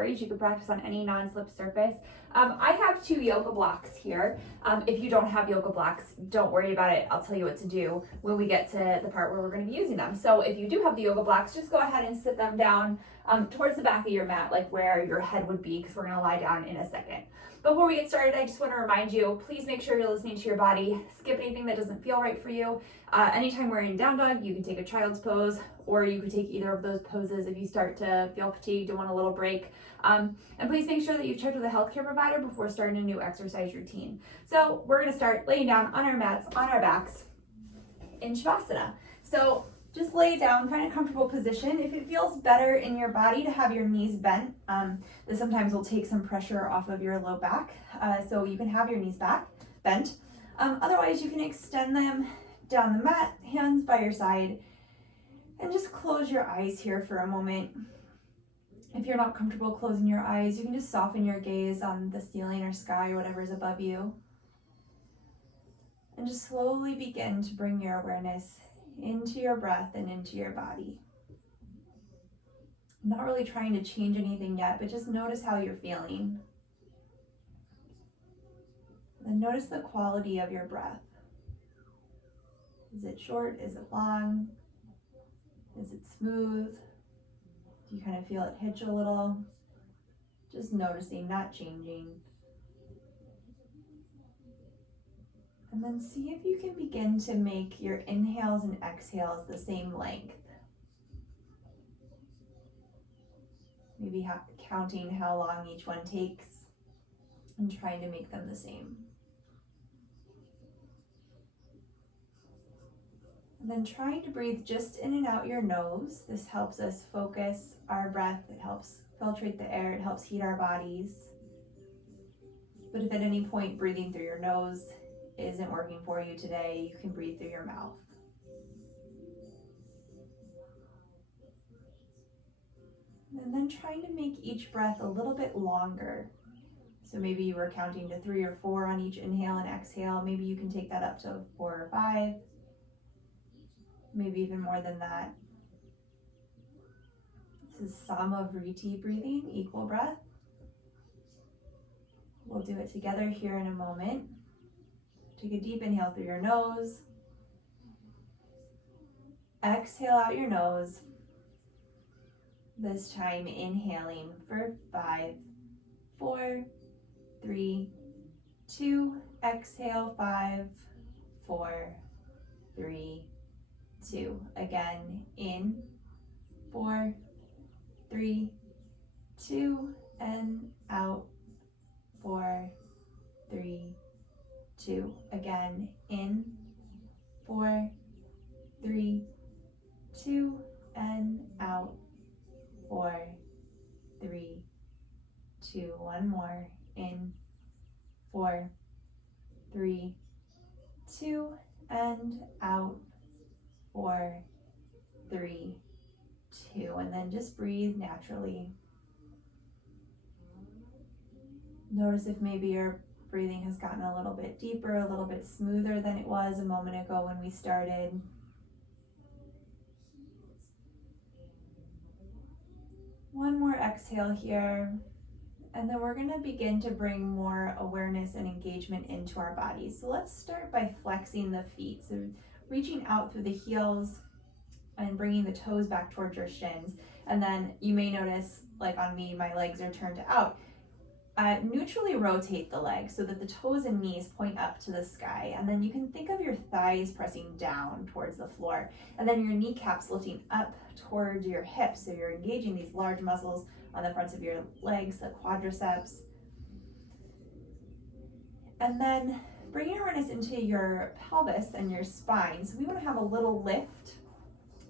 worries. You can practice on any non-slip surface. I have 2 yoga blocks here. If you don't have yoga blocks, don't worry about it. I'll tell you what to do when we get to the part where we're going to be using them. So if you do have the yoga blocks, just go ahead and sit them down towards the back of your mat, like where your head would be, because we're going to lie down in a second. Before we get started, I just want to remind you, please make sure you're listening to your body. Skip anything that doesn't feel right for you. Anytime we're in down dog, you can take a child's pose, or you could take either of those poses if you start to feel fatigued and want a little break. And please make sure that you've checked with a healthcare provider before starting a new exercise routine. So we're going to start laying down on our mats, on our backs in Shavasana. So just lay down, find a comfortable position. If it feels better in your body to have your knees bent, this sometimes will take some pressure off of your low back. So you can have your knees bent. Otherwise, you can extend them down the mat, hands by your side, and just close your eyes here for a moment. If you're not comfortable closing your eyes, you can just soften your gaze on the ceiling or sky or whatever is above you. And just slowly begin to bring your awareness into your breath and into your body. I'm not really trying to change anything yet, but just notice how you're feeling. And notice the quality of your breath. Is it short? Is it long? Is it smooth? Do you kind of feel it hitch a little? Just noticing, not changing. And then see if you can begin to make your inhales and exhales the same length. Maybe counting how long each one takes and trying to make them the same. And then trying to breathe just in and out your nose. This helps us focus our breath. It helps filtrate the air. It helps heat our bodies. But if at any point breathing through your nose isn't working for you today, you can breathe through your mouth. And then trying to make each breath a little bit longer. So maybe you were counting to 3 or 4 on each inhale and exhale. Maybe you can take that up to 4 or 5. Maybe even more than that. This is Samavriti breathing, equal breath. We'll do it together here in a moment. Take a deep inhale through your nose. Exhale out your nose. This time inhaling for 5, 4, 3, 2. Exhale 5, 4, 3, 2. Again, in 4, 3, 2, and out 4, 3, 2. Again, in 4, 3, 2, and out 4, 3, 2. One more. In 4, 3, 2, and out 4, 3, 2. And then just breathe naturally. Notice if maybe your breathing has gotten a little bit deeper, a little bit smoother than it was a moment ago when we started. One more exhale here. And then we're going to begin to bring more awareness and engagement into our bodies. So let's start by flexing the feet. So reaching out through the heels and bringing the toes back towards your shins. And then you may notice, like on me, my legs are turned out. Neutrally rotate the legs so that the toes and knees point up to the sky. And then you can think of your thighs pressing down towards the floor. And then your kneecaps lifting up towards your hips. So you're engaging these large muscles on the fronts of your legs, the quadriceps. And then bring your awareness into your pelvis and your spine. So we want to have a little lift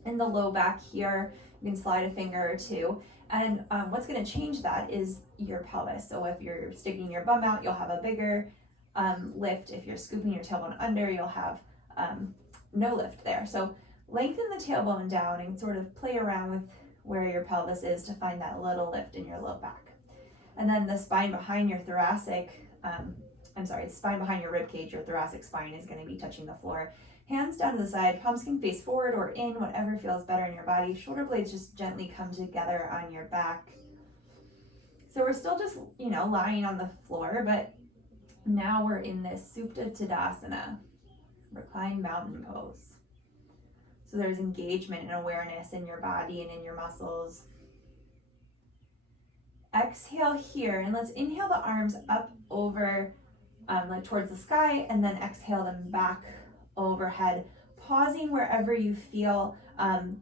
in the low back here. You can slide a finger or two. And what's going to change that is your pelvis. So if you're sticking your bum out, you'll have a bigger lift. If you're scooping your tailbone under, you'll have no lift there. So lengthen the tailbone down and sort of play around with where your pelvis is to find that little lift in your low back. And then the spine behind your spine behind your rib cage, your thoracic spine is going to be touching the floor. Hands down to the side, palms can face forward or in, whatever feels better in your body. Shoulder blades just gently come together on your back. So we're still just, lying on the floor, but now we're in this Supta Tadasana, reclined mountain pose. So there's engagement and awareness in your body and in your muscles. Exhale here, and let's inhale the arms up over, like towards the sky, and then exhale them back overhead, pausing wherever you feel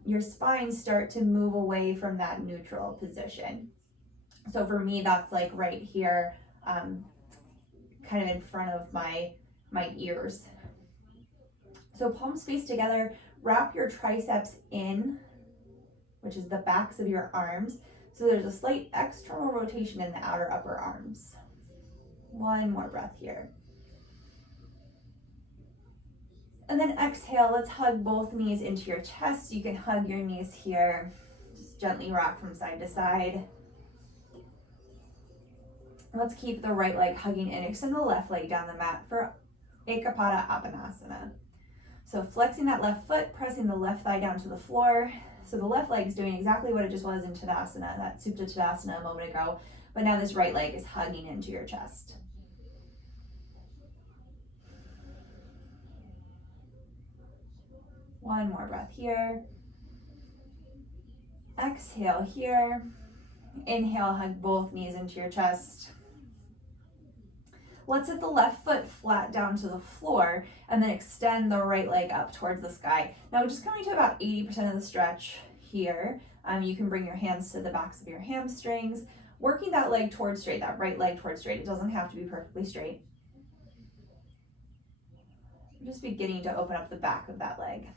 your spine start to move away from that neutral position. So for me, that's like right here, kind of in front of my ears. So palms face together, wrap your triceps in, which is the backs of your arms. So there's a slight external rotation in the outer upper arms. One more breath here. And then exhale, let's hug both knees into your chest. You can hug your knees here. Just gently rock from side to side. Let's keep the right leg hugging in. Extend the left leg down the mat for Ekapada Apanasana. So flexing that left foot, pressing the left thigh down to the floor. So the left leg is doing exactly what it just was in Tadasana, that Supta Tadasana a moment ago. But now this right leg is hugging into your chest. One more breath here. Exhale here. Inhale, hug both knees into your chest. Let's hit the left foot flat down to the floor and then extend the right leg up towards the sky. Now just coming to about 80% of the stretch here. You can bring your hands to the backs of your hamstrings, working that leg towards straight, that right leg towards straight. It doesn't have to be perfectly straight. We're just beginning to open up the back of that leg.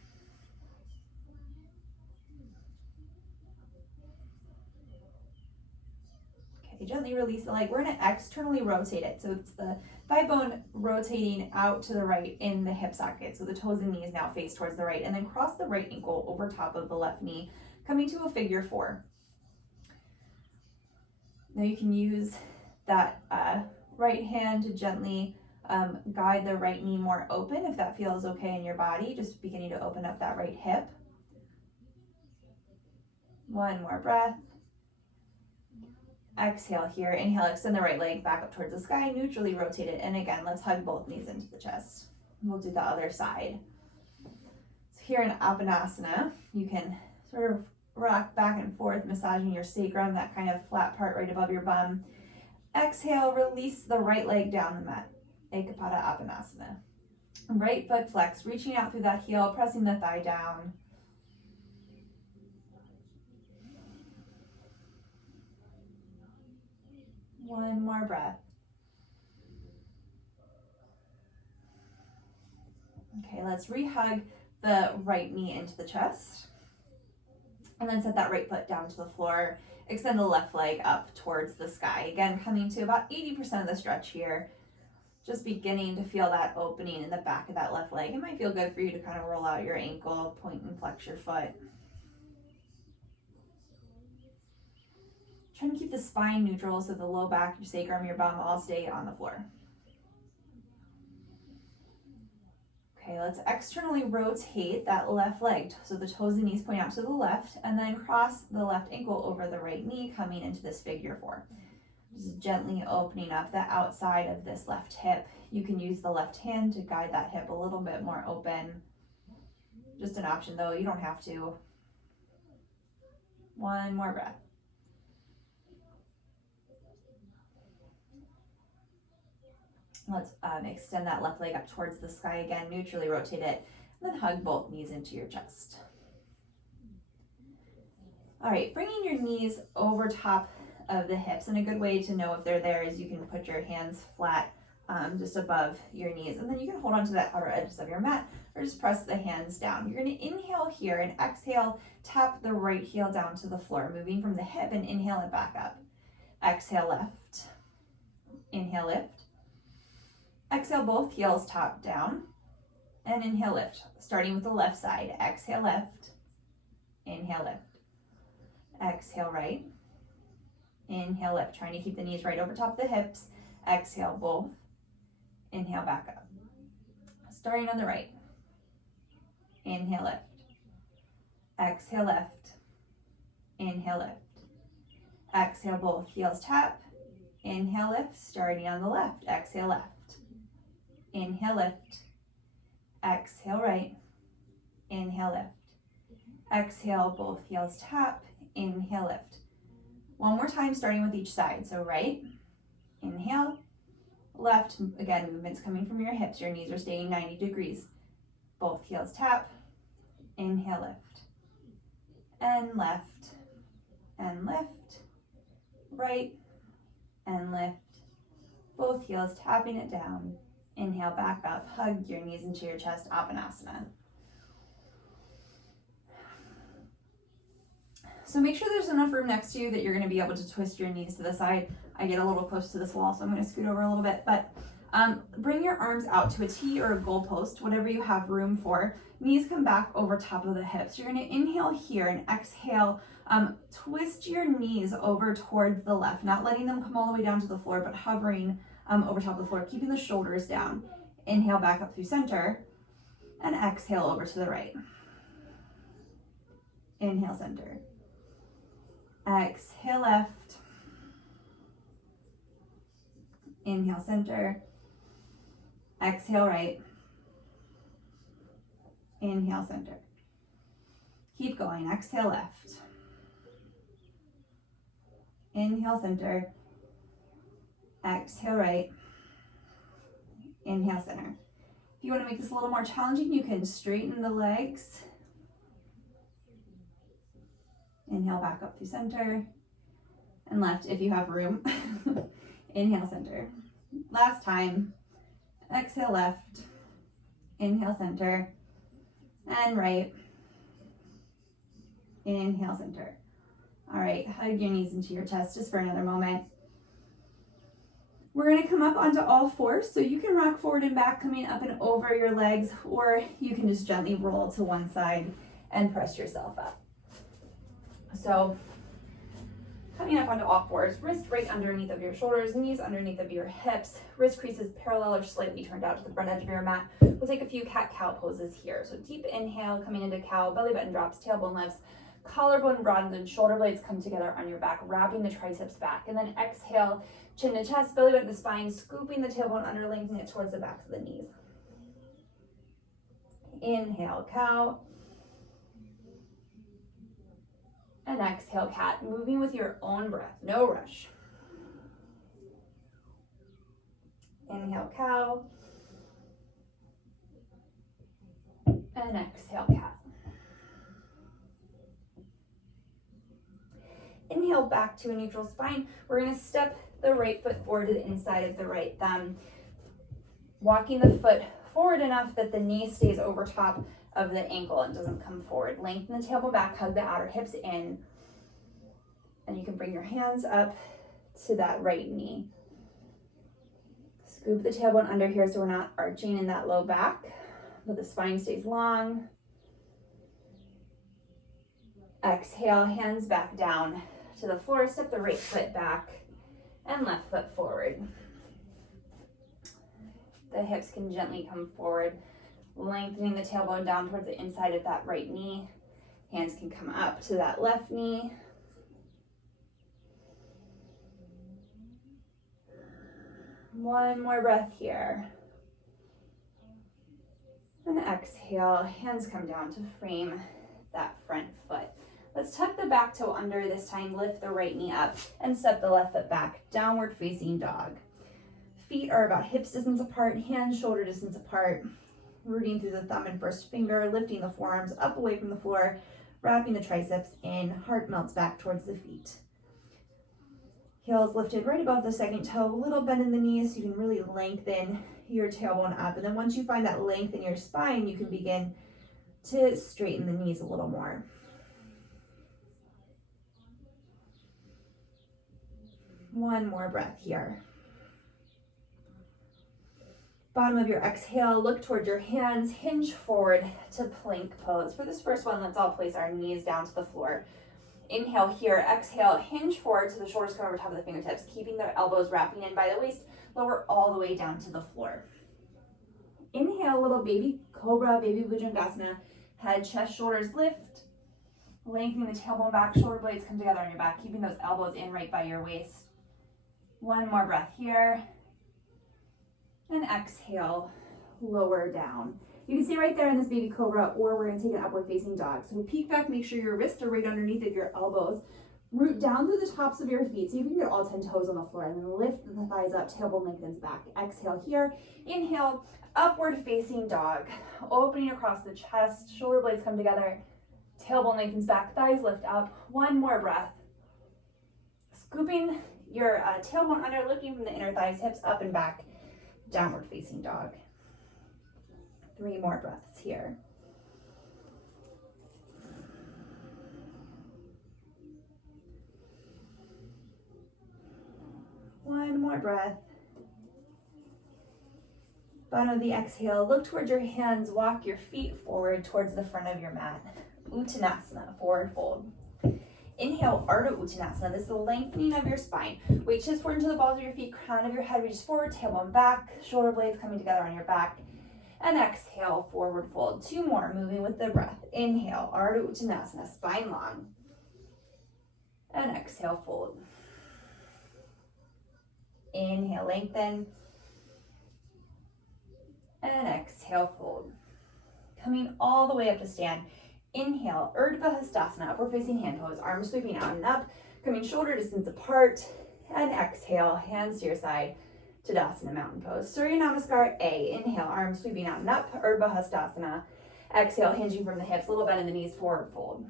Gently release the leg. We're going to externally rotate it. So it's the thigh bone rotating out to the right in the hip socket. So the toes and knees now face towards the right, and then cross the right ankle over top of the left knee, coming to a figure four. Now you can use that right hand to gently guide the right knee more open if that feels okay in your body. Just beginning to open up that right hip. One more breath. Exhale here. Inhale, extend the right leg back up towards the sky, neutrally rotate it. And again, let's hug both knees into the chest. We'll do the other side. So here in Apanasana, you can sort of rock back and forth, massaging your sacrum, that kind of flat part right above your bum. Exhale, release the right leg down the mat. Ekapada Apanasana. Right foot flex, reaching out through that heel, pressing the thigh down. One more breath. Okay, let's re-hug the right knee into the chest. And then set that right foot down to the floor. Extend the left leg up towards the sky. Again, coming to about 80% of the stretch here. Just beginning to feel that opening in the back of that left leg. It might feel good for you to kind of roll out your ankle, point and flex your foot. Trying to keep the spine neutral so the low back, your sacrum, your bum all stay on the floor. Okay, let's externally rotate that left leg. So the toes and knees point out to the left, and then cross the left ankle over the right knee, coming into this figure four. Just gently opening up the outside of this left hip. You can use the left hand to guide that hip a little bit more open. Just an option though, you don't have to. One more breath. Let's extend that left leg up towards the sky again, neutrally rotate it, and then hug both knees into your chest. All right, bringing your knees over top of the hips, and a good way to know if they're there is you can put your hands flat just above your knees, and then you can hold on to that outer edges of your mat or just press the hands down. You're going to inhale here and exhale, tap the right heel down to the floor, moving from the hip and inhale it back up. Exhale left, inhale lift. Exhale both heels top down and inhale lift. Starting with the left side, exhale left, inhale lift. Exhale right, inhale lift. Trying to keep the knees right over top of the hips. Exhale both, inhale back up. Starting on the right, inhale lift. Exhale left, inhale lift. Exhale, both heels tap. Inhale, lift, starting on the left. Exhale, left. Inhale, lift. Exhale, right. Inhale, lift. Exhale, both heels tap. Inhale, lift. One more time, starting with each side. So right, inhale, left. Again, movements coming from your hips. Your knees are staying 90 degrees. Both heels tap. Inhale, lift. And left. And lift. Right. And lift. Both heels tapping it down. Inhale, back up. Hug your knees into your chest. Appanasana. So make sure there's enough room next to you that you're going to be able to twist your knees to the side. I get a little close to this wall, so I'm going to scoot over a little bit. But bring your arms out to a T or a goalpost, whatever you have room for. Knees come back over top of the hips. You're going to inhale here and exhale. Twist your knees over towards the left, not letting them come all the way down to the floor, but hovering over top of the floor, keeping the shoulders down. Inhale back up through center and exhale over to the right. Inhale, center. Exhale, left. Inhale, center. Exhale, right. Inhale, center. Keep going. Exhale, left. Inhale, center. Exhale, right. Inhale, center. If you want to make this a little more challenging, you can straighten the legs. Inhale, back up through center. And left if you have room. Inhale, center. Last time. Exhale, left. Inhale, center. And right. Inhale, center. All right, hug your knees into your chest just for another moment. We're going to come up onto all fours, so you can rock forward and back, coming up and over your legs, or you can just gently roll to one side and press yourself up. So coming up onto all fours, wrist right underneath of your shoulders, knees underneath of your hips, wrist creases parallel or slightly turned out to the front edge of your mat. We'll take a few cat-cow poses here. So deep inhale, coming into cow, belly button drops, tailbone lifts, collarbone broadens, and shoulder blades come together on your back, wrapping the triceps back. And then exhale, chin to chest, belly button to spine, scooping the tailbone under, lengthening it towards the backs of the knees. Inhale, cow. And exhale, cat, moving with your own breath, no rush. Inhale, cow. And exhale, cat. Inhale back to a neutral spine. We're going to step the right foot forward to the inside of the right thumb, walking the foot forward enough that the knee stays over top of the ankle and doesn't come forward. Lengthen the tailbone back, hug the outer hips in, and you can bring your hands up to that right knee. Scoop the tailbone under here so we're not arching in that low back, but the spine stays long. Exhale, hands back down to the floor, step the right foot back and left foot forward. The hips can gently come forward, lengthening the tailbone down towards the inside of that right knee. Hands can come up to that left knee. One more breath here. And exhale, hands come down to frame that front foot. Let's tuck the back toe under this time, lift the right knee up, and step the left foot back, downward facing dog. Feet are about hips distance apart, hands shoulder distance apart. Rooting through the thumb and first finger, lifting the forearms up away from the floor, wrapping the triceps in, heart melts back towards the feet. Heels lifted right above the second toe, a little bend in the knees so you can really lengthen your tailbone up. And then once you find that length in your spine, you can begin to straighten the knees a little more. One more breath here. Bottom of your exhale, look toward your hands, hinge forward to plank pose. For this first one, let's all place our knees down to the floor. Inhale here, exhale, hinge forward so the shoulders come over top of the fingertips, keeping the elbows wrapping in by the waist, lower all the way down to the floor. Inhale, little baby cobra, baby bhujangasana, head, chest, shoulders lift. Lengthening the tailbone back, shoulder blades come together on your back, keeping those elbows in right by your waist. One more breath here. And exhale, lower down. You can stay right there in this baby cobra, or we're gonna take an upward facing dog. So peek back, make sure your wrists are right underneath of your elbows. Root down through the tops of your feet. See if you can get all 10 toes on the floor, and then lift the thighs up, tailbone lengthens back. Exhale here, inhale, upward facing dog. Opening across the chest, shoulder blades come together, tailbone lengthens back, thighs lift up. One more breath. Scooping your tailbone under, lifting from the inner thighs, hips up and back, downward facing dog. 3 more breaths here. One more breath. Bottom of the exhale, look towards your hands, walk your feet forward towards the front of your mat. Uttanasana, forward fold. Inhale, Ardha Uttanasana. This is the lengthening of your spine. Weight shifts forward into the balls of your feet, crown of your head reaches forward, tailbone back, shoulder blades coming together on your back. And exhale, forward fold. 2 more, moving with the breath. Inhale, Ardha Uttanasana, spine long. And exhale, fold. Inhale, lengthen. And exhale, fold. Coming all the way up to stand. Inhale, Urdhva Hastasana, upward facing hand pose, arms sweeping out and up, coming shoulder distance apart. And exhale, hands to your side, Tadasana, mountain pose. Surya Namaskar A, inhale, arms sweeping out and up, Urdhva Hastasana. Exhale, hinging from the hips, little bend in the knees, forward fold.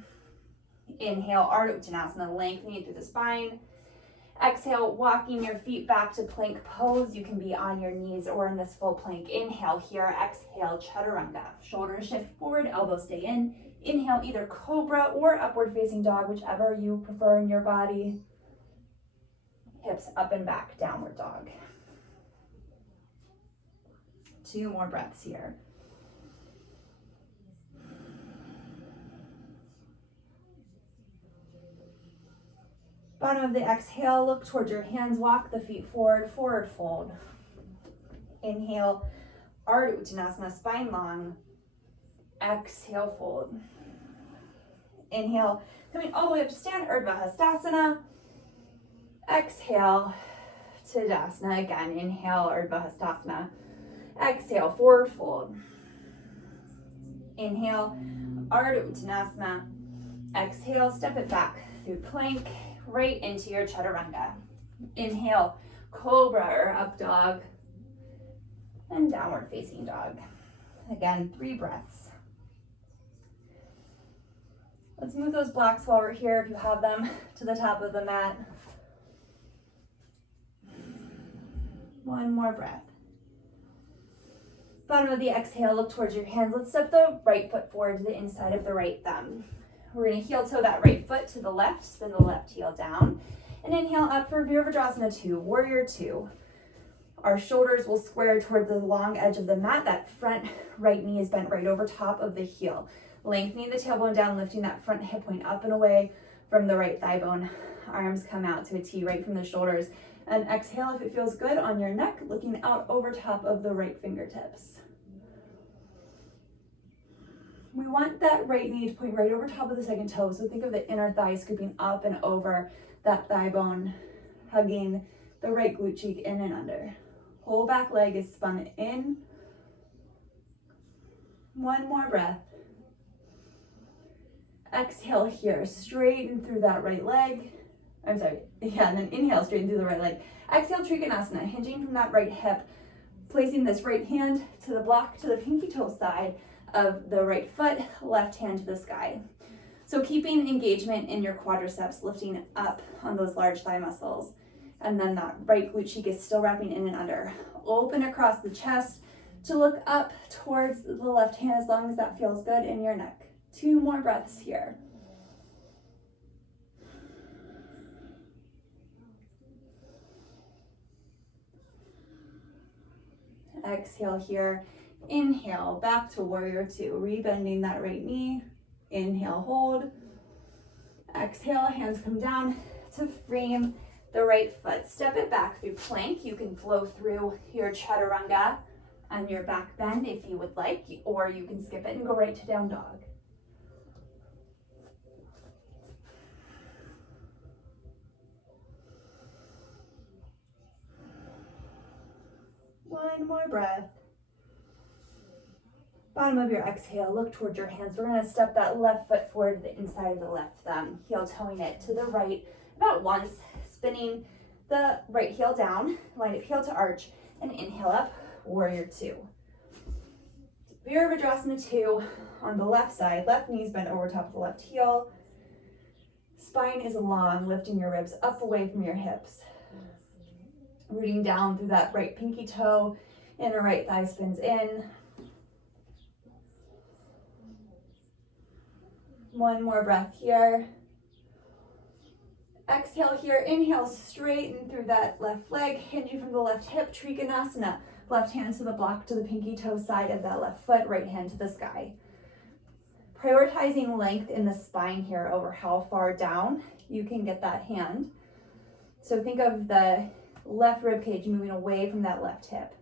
Inhale, Ardha Uttanasana, lengthening through the spine. Exhale, walking your feet back to plank pose. You can be on your knees or in this full plank. Inhale here, exhale, Chaturanga. Shoulders shift forward, elbows stay in. Inhale, either cobra or upward facing dog, whichever you prefer in your body. Hips up and back, downward dog. 2 more breaths here. Bottom of the exhale, look towards your hands, walk the feet forward, forward fold. Inhale, Ardha Uttanasana, spine long. Exhale, fold. Inhale, coming all the way up to stand, Urdhva Hastasana. Exhale, Tadasana. Again, inhale, Urdhva Hastasana. Exhale, forward fold. Inhale, Ardha Uttanasana. Exhale, step it back through plank, right into your Chaturanga. Inhale, cobra or up dog, and downward facing dog. Again, 3 breaths. Let's move those blocks while we're here, if you have them, to the top of the mat. 1 more breath. Bottom of the exhale, look towards your hands. Let's step the right foot forward to the inside of the right thumb. We're going to heel toe that right foot to the left, spin the left heel down, and inhale up for Virabhadrasana 2, Warrior 2. Our shoulders will square toward the long edge of the mat. That front right knee is bent right over top of the heel. Lengthening the tailbone down, lifting that front hip point up and away from the right thigh bone. Arms come out to a T right from the shoulders. And exhale if it feels good on your neck, looking out over top of the right fingertips. We want that right knee to point right over top of the second toe. So think of the inner thigh scooping up and over that thigh bone, hugging the right glute cheek in and under. Whole back leg is spun in. 1 more breath. Exhale here, straighten through that right leg. And then inhale, straighten through the right leg. Exhale, Trikonasana, hinging from that right hip, placing this right hand to the block, to the pinky toe side of the right foot, left hand to the sky. So keeping engagement in your quadriceps, lifting up on those large thigh muscles. And then that right glute cheek is still wrapping in and under. Open across the chest to look up towards the left hand as long as that feels good in your neck. 2 more breaths here. Exhale here. Inhale, back to Warrior 2, rebending that right knee. Inhale, hold. Exhale, hands come down to frame the right foot. Step it back through plank. You can flow through your Chaturanga on your back bend if you would like, or you can skip it and go right to down dog. One more breath. Bottom of your exhale, look towards your hands. We're gonna step that left foot forward to the inside of the left thumb, heel toeing it to the right about once, spinning the right heel down, line up heel to arch, and inhale up, warrior two. Virabhadrasana 2 on the left side, left knees bent over top of the left heel. Spine is long, lifting your ribs up away from your hips. Rooting down through that right pinky toe, inner right thigh spins in. One more breath here. Exhale here, inhale, straighten through that left leg, hinging from the left hip, Trikonasana. Left hand to the block to the pinky toe side of that left foot, right hand to the sky. Prioritizing length in the spine here over how far down you can get that hand. So think of the left rib cage moving away from that left hip.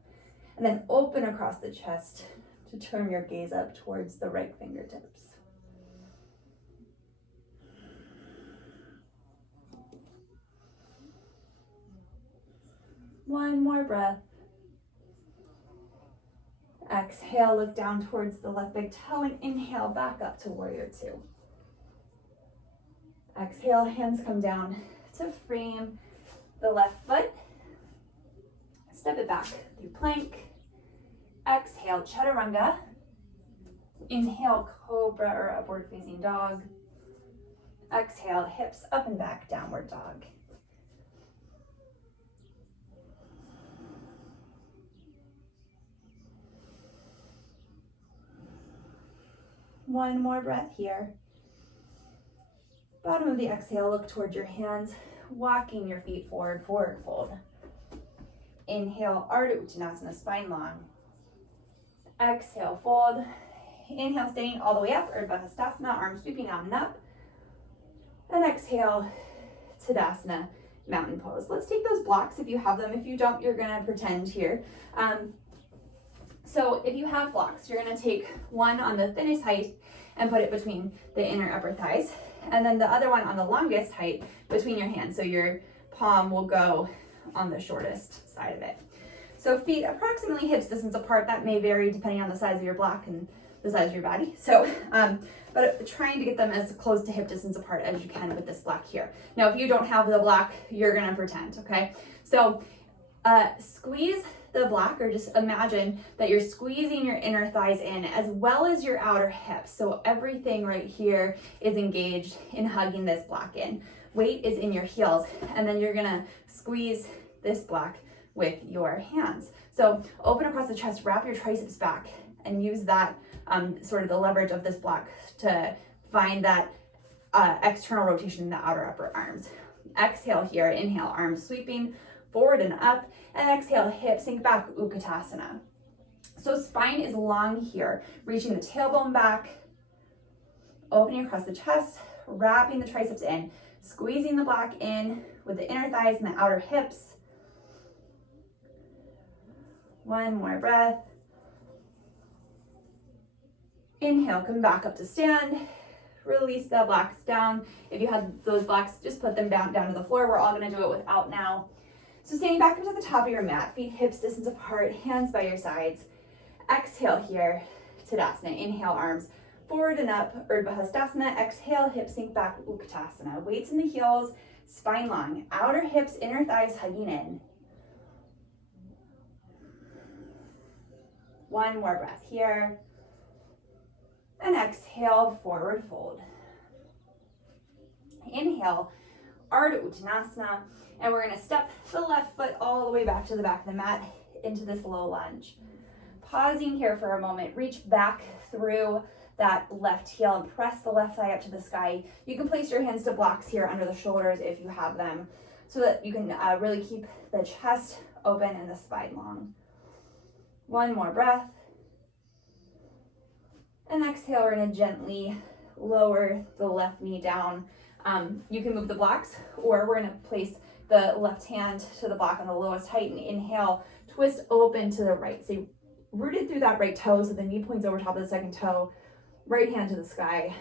And then open across the chest to turn your gaze up towards the right fingertips. One more breath. Exhale, look down towards the left big toe and inhale back up to warrior two. Exhale, hands come down to frame the left foot. Step it back through plank. Exhale, chaturanga. Inhale, cobra or upward facing dog. Exhale, hips up and back, downward dog. One more breath here. Bottom of the exhale, look towards your hands, walking your feet forward, forward fold. Inhale, Ardha Uttanasana, spine long. Exhale, fold. Inhale, standing all the way up, Urdhva Hastasana, arms sweeping out and up. And exhale, Tadasana, mountain pose. Let's take those blocks if you have them. If you don't, you're gonna pretend here. So if you have blocks, you're gonna take one on the thinnest height and put it between the inner upper thighs, and then the other one on the longest height between your hands. So your palm will go on the shortest side of it. So feet approximately hips distance apart. That may vary depending on the size of your block and the size of your body. So, but trying to get them as close to hip distance apart as you can with this block here. Now, if you don't have the block, you're gonna pretend, okay? So squeeze the block, or just imagine that you're squeezing your inner thighs in as well as your outer hips. So everything right here is engaged in hugging this block in. Weight is in your heels, and then you're gonna squeeze this block with your hands. So open across the chest, wrap your triceps back, and use that sort of the leverage of this block to find that external rotation in the outer upper arms. Exhale here, inhale, arms sweeping forward and up, and exhale, hips sink back, Utkatasana. So spine is long here, reaching the tailbone back, opening across the chest, wrapping the triceps in, squeezing the block in with the inner thighs and the outer hips. One more breath. Inhale, come back up to stand. Release the blocks down. If you had those blocks, just put them down to the floor. We're all gonna do it without now. So standing back up to the top of your mat, feet hips distance apart, hands by your sides. Exhale here, Tadasana. Inhale, arms forward and up, Urdhva Hastasana. Exhale, hips sink back, Utkatasana. Weights in the heels, spine long. Outer hips, inner thighs hugging in. One more breath here. And exhale, forward fold. Inhale, Ardha Uttanasana. And we're gonna step the left foot all the way back to the back of the mat into this low lunge. Pausing here for a moment, reach back through that left heel and press the left thigh up to the sky. You can place your hands to blocks here under the shoulders if you have them, so that you can really keep the chest open and the spine long. One more breath. And exhale, we're gonna gently lower the left knee down. You can move the blocks, or we're gonna place the left hand to the block on the lowest height and inhale, twist open to the right. So rooted through that right toe, so the knee points over top of the second toe, right hand to the sky.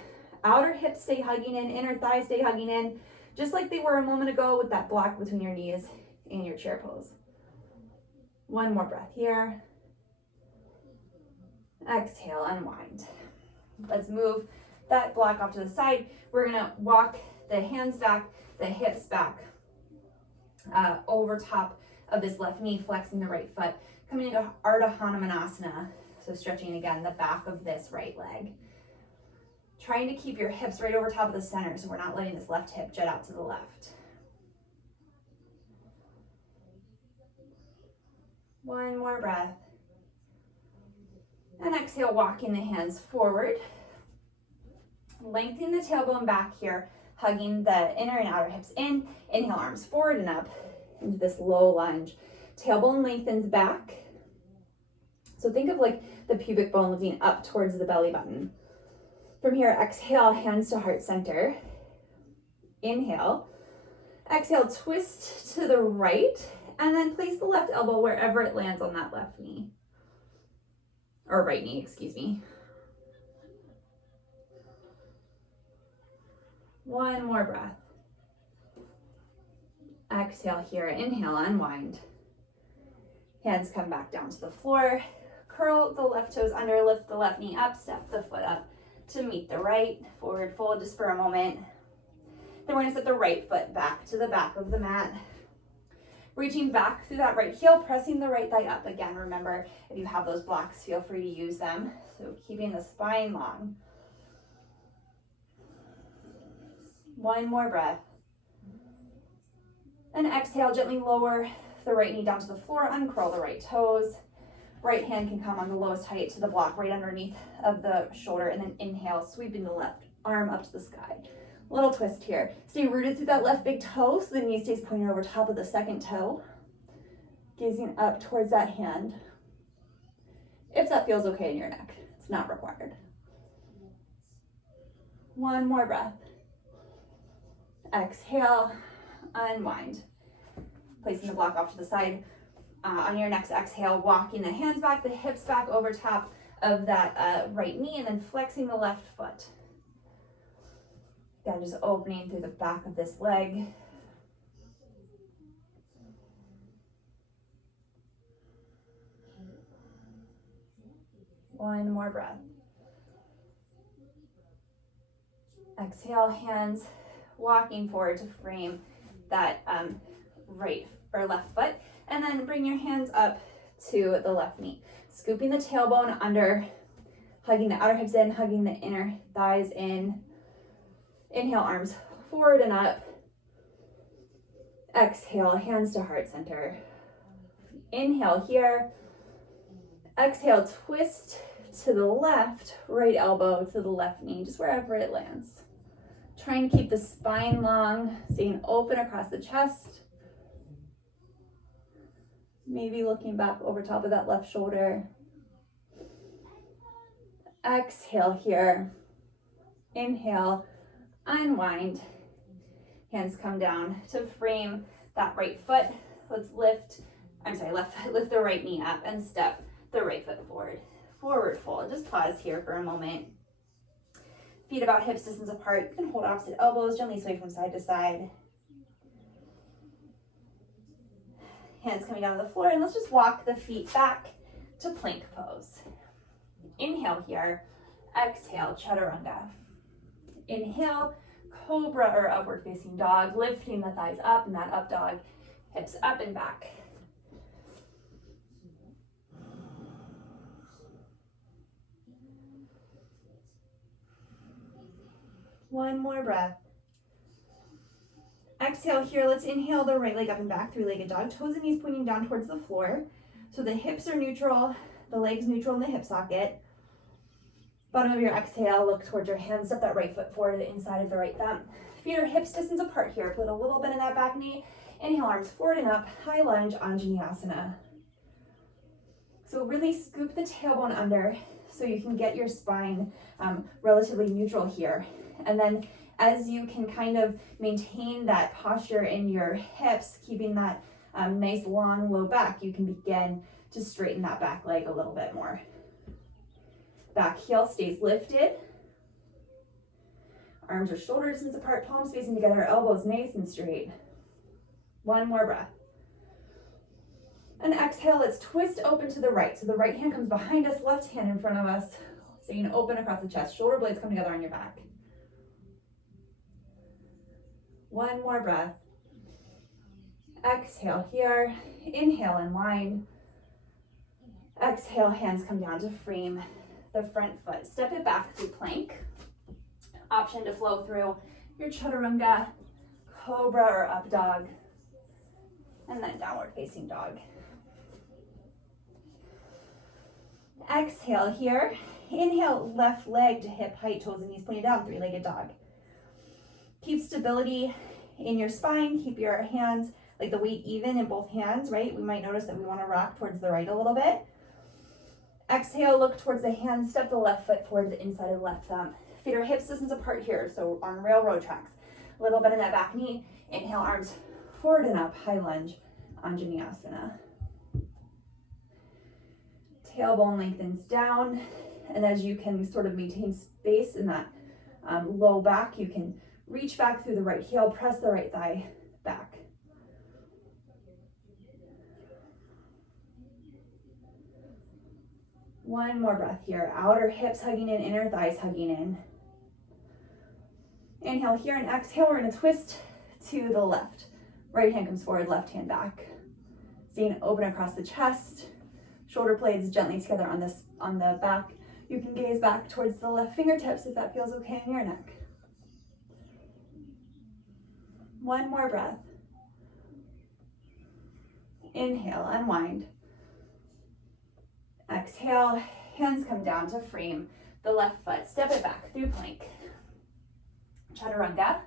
Outer hips stay hugging in, inner thighs stay hugging in, just like they were a moment ago with that block between your knees in your chair pose. One more breath here. Exhale, unwind. Let's move that block off to the side. We're gonna walk the hands back, the hips back, over top of this left knee, flexing the right foot, coming into Ardha Hanumanasana. So stretching again the back of this right leg. Trying to keep your hips right over top of the center so we're not letting this left hip jet out to the left. One more breath. And exhale, walking the hands forward. Lengthening the tailbone back here, hugging the inner and outer hips in. Inhale, arms forward and up into this low lunge. Tailbone lengthens back. So think of like the pubic bone lifting up towards the belly button. From here, exhale, hands to heart center. Inhale. Exhale, twist to the right, and then place the left elbow wherever it lands on that left knee. Or right knee, excuse me. One more breath. Exhale here, inhale, unwind. Hands come back down to the floor. Curl the left toes under, lift the left knee up, step the foot up to meet the right. Forward fold just for a moment. Then we're gonna set the right foot back to the back of the mat. Reaching back through that right heel, pressing the right thigh up. Again, remember, if you have those blocks, feel free to use them. So keeping the spine long. One more breath. And exhale, gently lower the right knee down to the floor, uncurl the right toes. Right hand can come on the lowest height to the block right underneath of the shoulder, and then inhale, sweeping the left arm up to the sky. Little twist here. Stay rooted through that left big toe so the knee stays pointed over top of the second toe. Gazing up towards that hand. If that feels okay in your neck, it's not required. One more breath. Exhale, unwind. Placing the block off to the side. On your next exhale, walking the hands back, the hips back over top of that right knee, and then flexing the left foot. Again, just opening through the back of this leg. One more breath. Exhale, hands walking forward to frame that right or left foot. And then bring your hands up to the left knee. Scooping the tailbone under, hugging the outer hips in, hugging the inner thighs in. Inhale, arms forward and up. Exhale, hands to heart center. Inhale here. Exhale, twist to the left, right elbow to the left knee, just wherever it lands. Trying to keep the spine long, staying open across the chest. Maybe looking back over top of that left shoulder. Exhale here. Inhale, unwind. Hands come down to frame that right foot. Let's lift the right knee up and step the right foot forward. Forward fold. Just pause here for a moment. Feet about hips distance apart. You can hold opposite elbows, gently sway from side to side. Hands coming down to the floor, and let's just walk the feet back to plank pose. Inhale here. Exhale, chaturanga. Inhale, cobra or upward facing dog, lifting the thighs up in that up dog, hips up and back. One more breath. Exhale here, let's inhale the right leg up and back, three-legged dog, toes and knees pointing down towards the floor. So the hips are neutral, the legs neutral in the hip socket. Bottom of your exhale, look towards your hands, step that right foot forward to the inside of the right thumb. Feet are hips distance apart here, put a little bit in that back knee. Inhale, arms forward and up, high lunge, Anjaneyasana. So really scoop the tailbone under so you can get your spine relatively neutral here. And then as you can kind of maintain that posture in your hips, keeping that nice long low back, you can begin to straighten that back leg a little bit more. Back heel stays lifted. Arms are shoulder distance apart, palms facing together, elbows nice and straight. One more breath. And exhale, let's twist open to the right. So the right hand comes behind us, left hand in front of us. Staying open across the chest. Shoulder blades come together on your back. One more breath. Exhale here. Inhale, unwind. Exhale, hands come down to frame the front foot. Step it back through plank. Option to flow through your chaturanga, cobra or up dog, and then downward facing dog. Exhale here. Inhale, left leg to hip height, toes and knees pointed down, three-legged dog. Keep stability in your spine. Keep your hands, like the weight even in both hands, right? We might notice that we want to rock towards the right a little bit. Exhale, look towards the hands. Step the left foot forward to the inside of the left thumb. Feet are hip distance apart here, so on railroad tracks. A little bit in that back knee. Inhale, arms forward and up, high lunge, Anjaneyasana. Tailbone lengthens down, and as you can sort of maintain space in that low back, you can reach back through the right heel, press the right thigh back. One more breath here. Outer hips hugging in, inner thighs hugging in. Inhale here and exhale. We're going to twist to the left. Right hand comes forward, left hand back. Staying open across the chest. Shoulder blades gently together on the back. You can gaze back towards the left fingertips if that feels okay in your neck. One more breath. Inhale, unwind. Exhale, hands come down to frame the left foot. Step it back through plank. Chaturanga.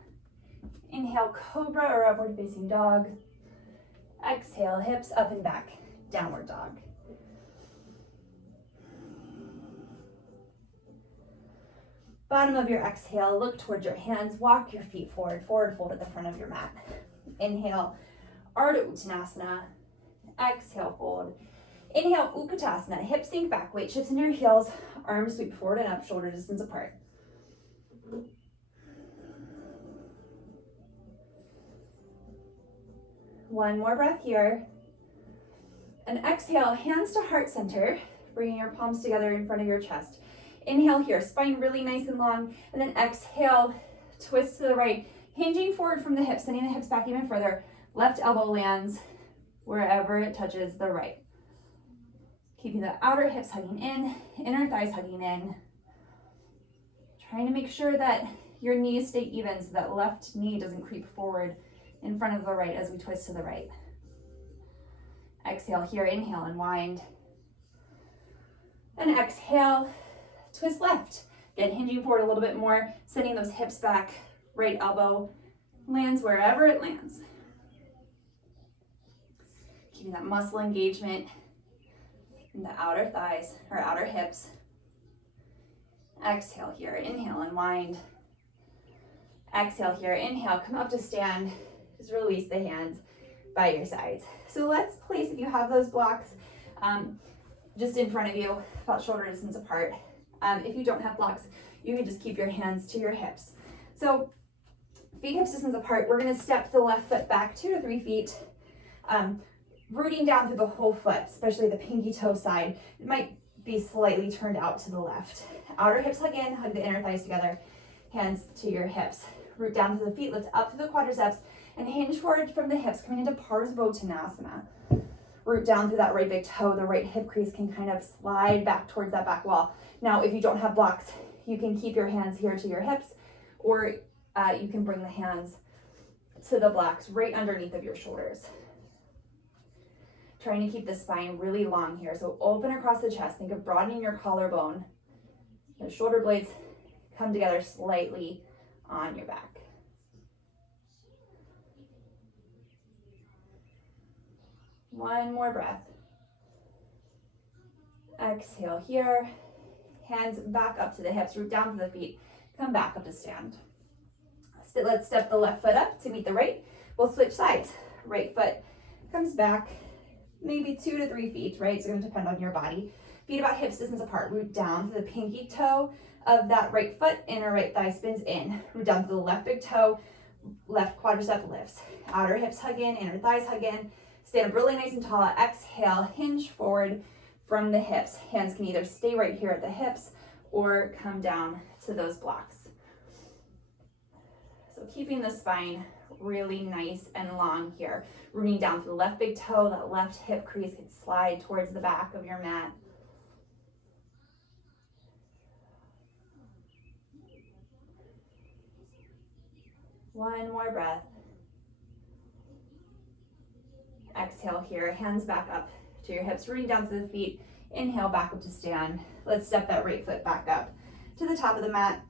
Inhale, cobra or upward facing dog. Exhale, hips up and back, downward dog. Bottom of your exhale, look towards your hands, walk your feet forward, forward fold at the front of your mat. Inhale, Ardha Uttanasana. Exhale, fold. Inhale, Utkatasana. Hips sink back, weight shifts in your heels, arms sweep forward and up, shoulder distance apart. One more breath here. And exhale, hands to heart center, bringing your palms together in front of your chest. Inhale here, spine really nice and long, and then exhale, twist to the right, hinging forward from the hips, sending the hips back even further. Left elbow lands wherever it touches the right. Keeping the outer hips hugging in, inner thighs hugging in. Trying to make sure that your knees stay even so that left knee doesn't creep forward in front of the right as we twist to the right. Exhale here, inhale, unwind. And exhale, twist left. Again, hinging forward a little bit more, sending those hips back, right elbow lands wherever it lands. Keeping that muscle engagement in the outer thighs or outer hips. Exhale here, inhale, unwind. Exhale here, inhale, come up to stand. Just release the hands by your sides. So let's place, if you have those blocks, just in front of you, about shoulder distance apart. If you don't have blocks, you can just keep your hands to your hips. So feet hips distance apart, we're gonna step the left foot back 2 to 3 feet, rooting down through the whole foot, especially the pinky toe side. It might be slightly turned out to the left. Outer hips hug in, hug the inner thighs together, hands to your hips. Root down to the feet, lift up to the quadriceps, and hinge forward from the hips, coming into Parsvottanasana. Root down through that right big toe. The right hip crease can kind of slide back towards that back wall. Now, if you don't have blocks, you can keep your hands here to your hips, or you can bring the hands to the blocks right underneath of your shoulders. Trying to keep the spine really long here. So open across the chest. Think of broadening your collarbone. The shoulder blades come together slightly on your back. One more breath. Exhale here. Hands back up to the hips, root down to the feet. Come back up to stand. Let's step the left foot up to meet the right. We'll switch sides. Right foot comes back, maybe 2 to 3 feet, right? It's going to depend on your body. Feet about hips distance apart. Root down to the pinky toe of that right foot. Inner right thigh spins in. Root down to the left big toe. Left quadricep lifts. Outer hips hug in, inner thighs hug in. Stand up really nice and tall. Exhale, hinge forward from the hips. Hands can either stay right here at the hips or come down to those blocks. So keeping the spine really nice and long here. Rooting down through the left big toe, that left hip crease can slide towards the back of your mat. One more breath. Exhale here, hands back up to your hips, rooting down to the feet. Inhale, back up to stand. Let's step that right foot back up to the top of the mat.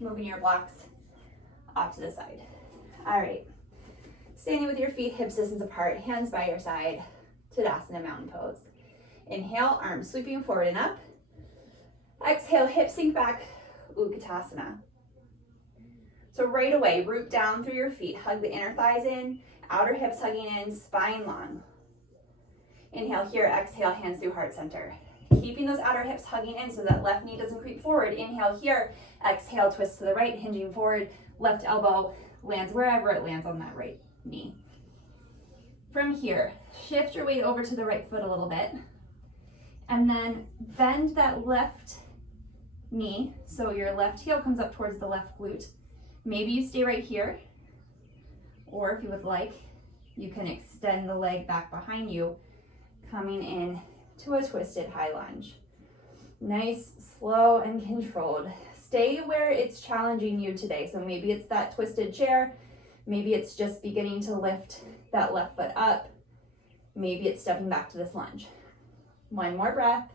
Moving your blocks off to the side. All right. Standing with your feet hips distance apart, hands by your side. Tadasana, mountain pose. Inhale, arms sweeping forward and up. Exhale, hips sink back, Utkatasana. So right away, root down through your feet. Hug the inner thighs in, outer hips hugging in, spine long. Inhale here, exhale, hands through heart center. Keeping those outer hips hugging in so that left knee doesn't creep forward. Inhale here, exhale, twist to the right, hinging forward. Left elbow lands wherever it lands on that right knee. From here, shift your weight over to the right foot a little bit. And then bend that left knee so your left heel comes up towards the left glute. Maybe you stay right here, or if you would like, you can extend the leg back behind you, coming in to a twisted high lunge. Nice, slow, and controlled. Stay where it's challenging you today. So maybe it's that twisted chair, maybe it's just beginning to lift that left foot up, maybe it's stepping back to this lunge. One more breath.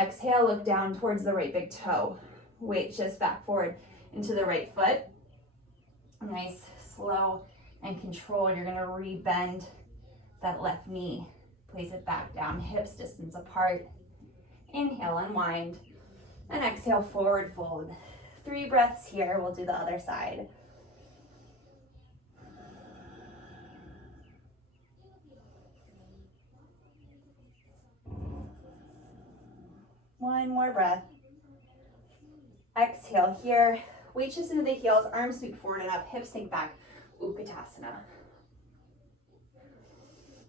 Exhale, look down towards the right big toe. Weight shifts back forward into the right foot. Nice, slow, and controlled. You're gonna re-bend that left knee. Place it back down, hips distance apart. Inhale, unwind. And exhale, forward fold. 3 breaths here. We'll do the other side. One more breath. Exhale here. Weight shifts into the heels, arms sweep forward and up, hips sink back, Utkatasana.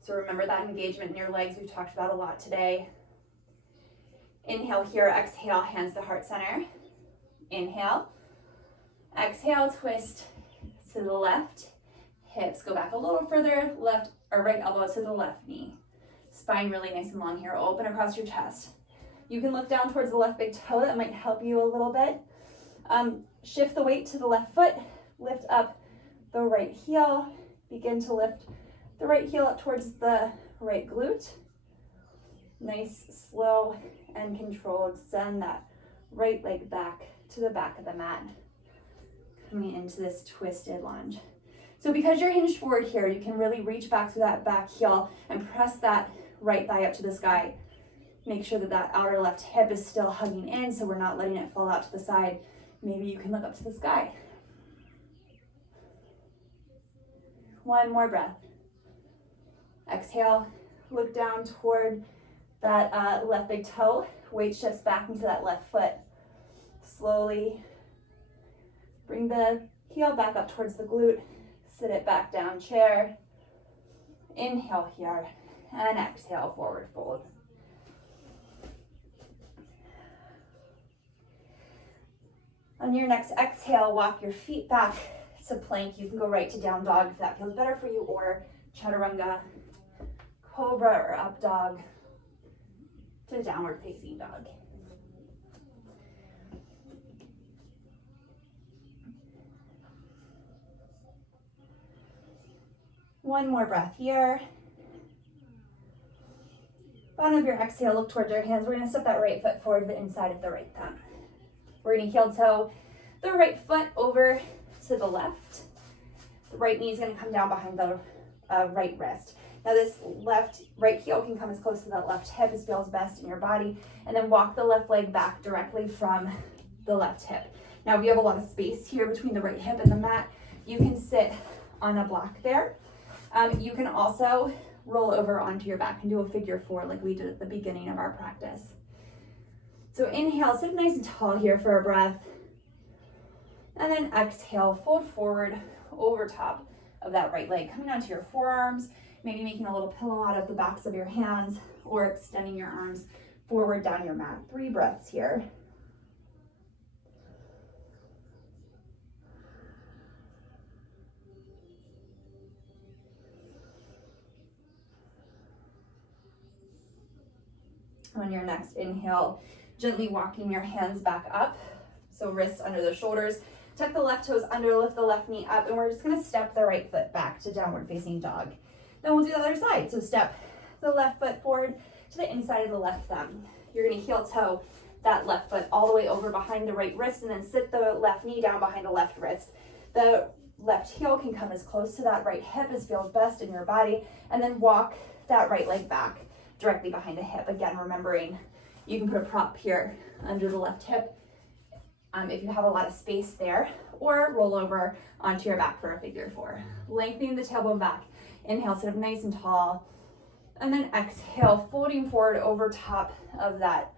So remember that engagement in your legs we've talked about a lot today. Inhale here, exhale, hands to heart center. Inhale. Exhale, twist to the left. Hips go back a little further, left or right elbow to the left knee. Spine really nice and long here, open across your chest. You can look down towards the left big toe, that might help you a little bit. Shift the weight to the left foot, lift up the right heel, begin to lift the right heel up towards the right glute. Nice, slow, and controlled. Send that right leg back to the back of the mat, coming into this twisted lunge. So because you're hinged forward here, you can really reach back through that back heel and press that right thigh up to the sky. Make sure that that outer left hip is still hugging in so we're not letting it fall out to the side. Maybe you can look up to the sky. One more breath. Exhale, look down toward that left big toe. Weight shifts back into that left foot. Slowly bring the heel back up towards the glute. Sit it back down, chair. Inhale here, and exhale, forward fold. On your next exhale, walk your feet back to plank. You can go right to down dog if that feels better for you, or chaturanga, cobra, or up dog to downward facing dog. One more breath here. Bottom of your exhale, look towards your hands. We're going to step that right foot forward to the inside of the right thumb. We're going to heel toe the right foot over to the left. The right knee is going to come down behind the right wrist. Now this right heel can come as close to that left hip as feels best in your body, and then walk the left leg back directly from the left hip. Now if you have a lot of space here between the right hip and the mat, you can sit on a block there. You can also roll over onto your back and do a figure 4 like we did at the beginning of our practice. So inhale, sit nice and tall here for a breath. And then exhale, fold forward over top of that right leg. Coming onto your forearms, maybe making a little pillow out of the backs of your hands or extending your arms forward down your mat. 3 breaths here. On your next inhale, gently walking your hands back up. So wrists under the shoulders. Tuck the left toes under, lift the left knee up, and we're just gonna step the right foot back to downward facing dog. Then we'll do the other side. So step the left foot forward to the inside of the left thumb. You're gonna heel toe that left foot all the way over behind the right wrist, and then sit the left knee down behind the left wrist. The left heel can come as close to that right hip as feels best in your body, and then walk that right leg back directly behind the hip. Again, remembering you can put a prop here under the left hip if you have a lot of space there, or roll over onto your back for a figure 4. Lengthening the tailbone back. Inhale, sit up nice and tall. And then exhale, folding forward over top of that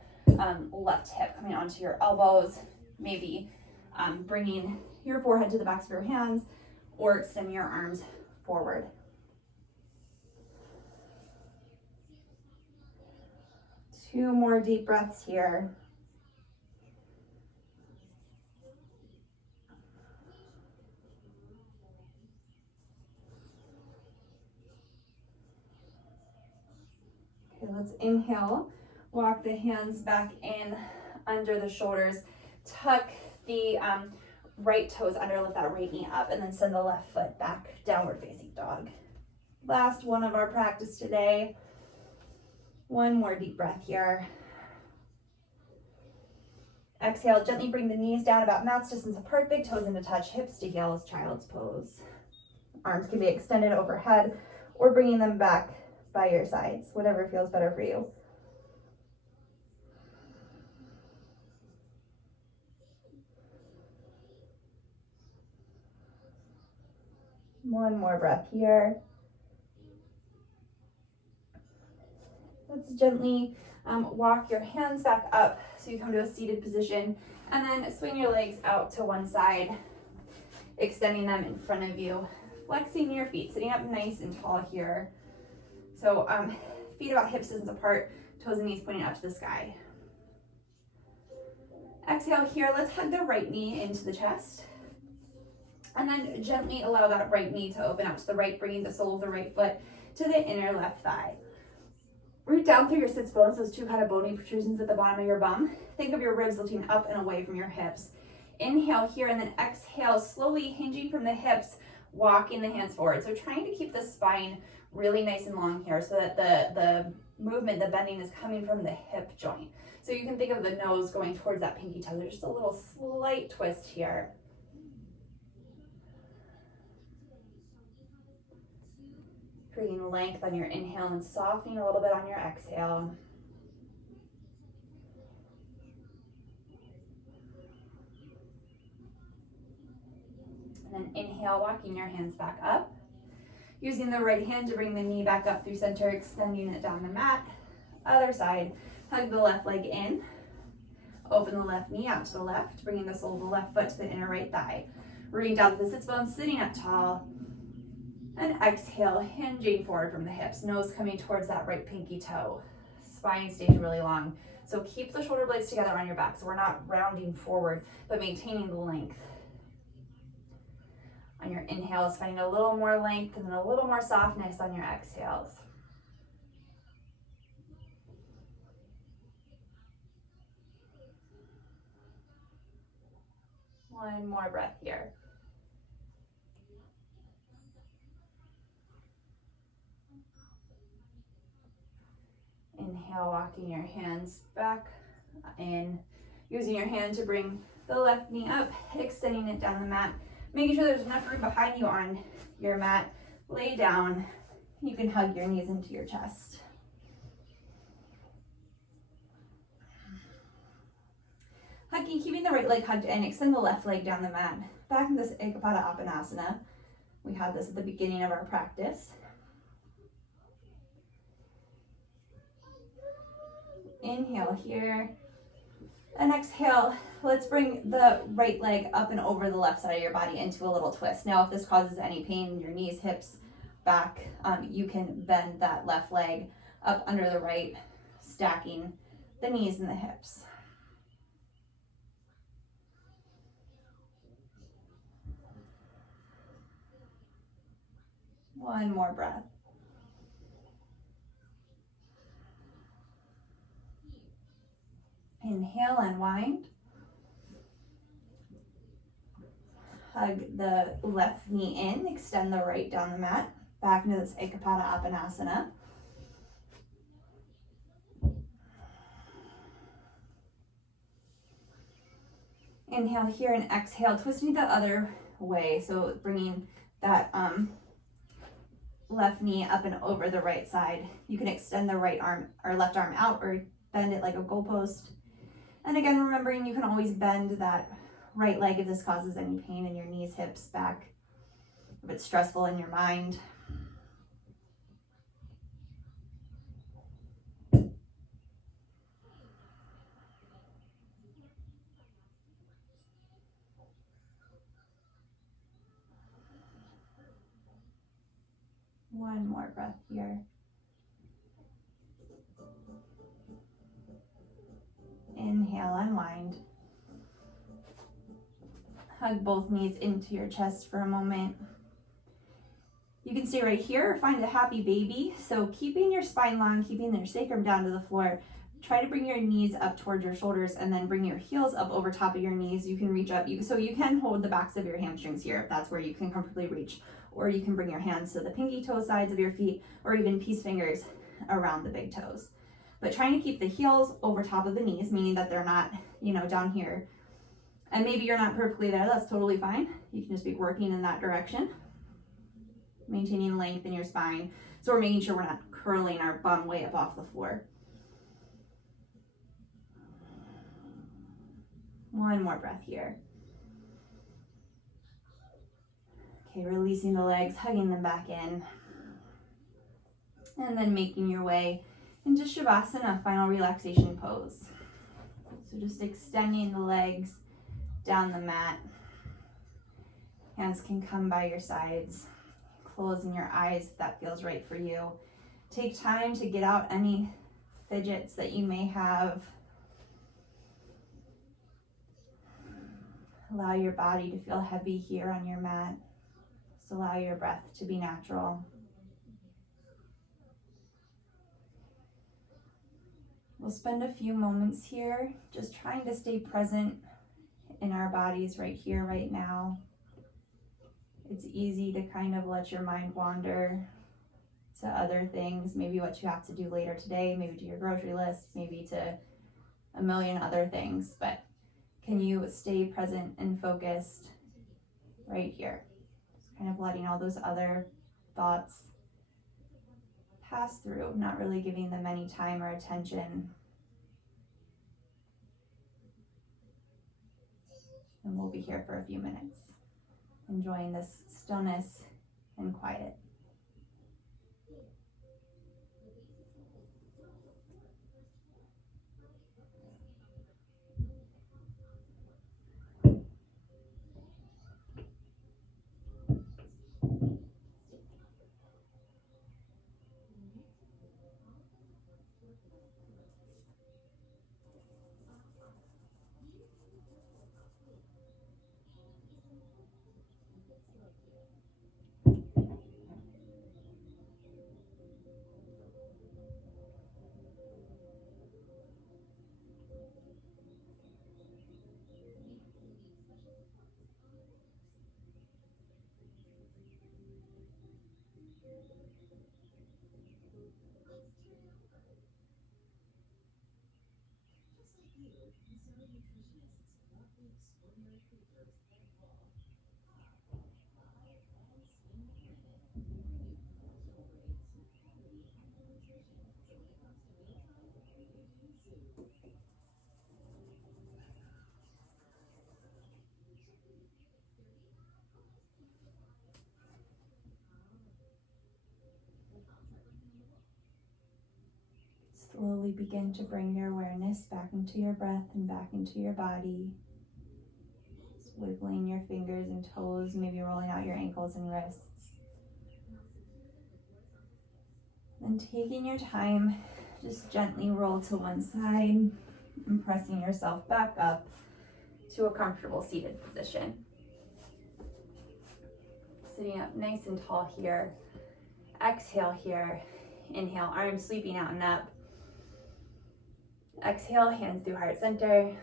left hip, coming onto your elbows, maybe bringing your forehead to the backs of your hands or extending your arms forward. Two more deep breaths here. Okay, let's inhale. Walk the hands back in under the shoulders. Tuck the right toes under, lift that right knee up, and then send the left foot back, downward facing dog. Last one of our practice today. One more deep breath here. Exhale, gently bring the knees down about mouth distance apart, big toes into touch, hips to heels, child's pose. Arms can be extended overhead or bringing them back by your sides, whatever feels better for you. One more breath here. Let's gently walk your hands back up so you come to a seated position, and then swing your legs out to one side, extending them in front of you, flexing your feet, sitting up nice and tall here. So feet about hip distance apart, toes and knees pointing up to the sky. Exhale here, let's hug the right knee into the chest. And then gently allow that right knee to open out to the right, bringing the sole of the right foot to the inner left thigh. Root down through your sits bones, those two kind of bony protrusions at the bottom of your bum. Think of your ribs lifting up and away from your hips. Inhale here, and then exhale, slowly hinging from the hips, walking the hands forward. So trying to keep the spine really nice and long here so that the movement, the bending is coming from the hip joint. So you can think of the nose going towards that pinky toe. There's just a little slight twist here. Creating length on your inhale and softening a little bit on your exhale. And then inhale, walking your hands back up. Using the right hand to bring the knee back up through center, extending it down the mat. Other side, hug the left leg in. Open the left knee out to the left, bringing the sole of the left foot to the inner right thigh. Rooting down to the sits bones, sitting up tall. And exhale, hinging forward from the hips, nose coming towards that right pinky toe. Spine stays really long. So keep the shoulder blades together on your back so we're not rounding forward, but maintaining the length. On your inhales, finding a little more length and then a little more softness on your exhales. One more breath here. Inhale, walking your hands back in, using your hand to bring the left knee up, extending it down the mat, making sure there's enough room behind you on your mat. Lay down. You can hug your knees into your chest. Hugging, keeping the right leg hugged in, extend the left leg down the mat. Back in this Ekapada Appanasana. We had this at the beginning of our practice. Inhale here. And exhale, let's bring the right leg up and over the left side of your body into a little twist. Now, if this causes any pain in your knees, hips, back, you can bend that left leg up under the right, stacking the knees and the hips. One more breath. Inhale, unwind. Hug the left knee in, extend the right down the mat, back into this Ekapada Apanasana. Inhale here and exhale, twisting the other way. So bringing that left knee up and over the right side. You can extend the right arm or left arm out or bend it like a goalpost. And again, remembering you can always bend that right leg if this causes any pain in your knees, hips, back, if it's stressful in your mind. One more breath here. Inhale, unwind. Hug both knees into your chest for a moment. You can stay right here or find a happy baby. So keeping your spine long, keeping your sacrum down to the floor. Try to bring your knees up towards your shoulders and then bring your heels up over top of your knees. You can reach up. So you can hold the backs of your hamstrings here if that's where you can comfortably reach. Or you can bring your hands to the pinky toe sides of your feet or even peace fingers around the big toes. But trying to keep the heels over top of the knees, meaning that they're not, down here. And maybe you're not perfectly there, that's totally fine. You can just be working in that direction. Maintaining length in your spine. So we're making sure we're not curling our bum way up off the floor. One more breath here. Okay, releasing the legs, hugging them back in. And then making your way into Shavasana, final relaxation pose. So just extending the legs down the mat. Hands can come by your sides. Closing your eyes if that feels right for you. Take time to get out any fidgets that you may have. Allow your body to feel heavy here on your mat. Just allow your breath to be natural. We'll spend a few moments here just trying to stay present in our bodies right here, right now. It's easy to kind of let your mind wander to other things, maybe what you have to do later today, maybe to your grocery list, maybe to a million other things, but can you stay present and focused right here? Just kind of letting all those other thoughts pass through, not really giving them any time or attention. And we'll be here for a few minutes, enjoying this stillness and quiet. Slowly begin to bring your awareness back into your breath and back into your body. Just wiggling your fingers and toes, maybe rolling out your ankles and wrists. Then taking your time, just gently roll to one side and pressing yourself back up to a comfortable seated position. Sitting up nice and tall here. Exhale here. Inhale, arms sweeping out and up. Exhale, hands through heart center.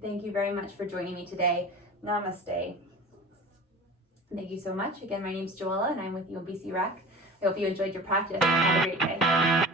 Thank you very much for joining me today. Namaste. Thank you so much. Again, my name is Joella and I'm with UMBC Rec. I hope you enjoyed your practice. Have a great day.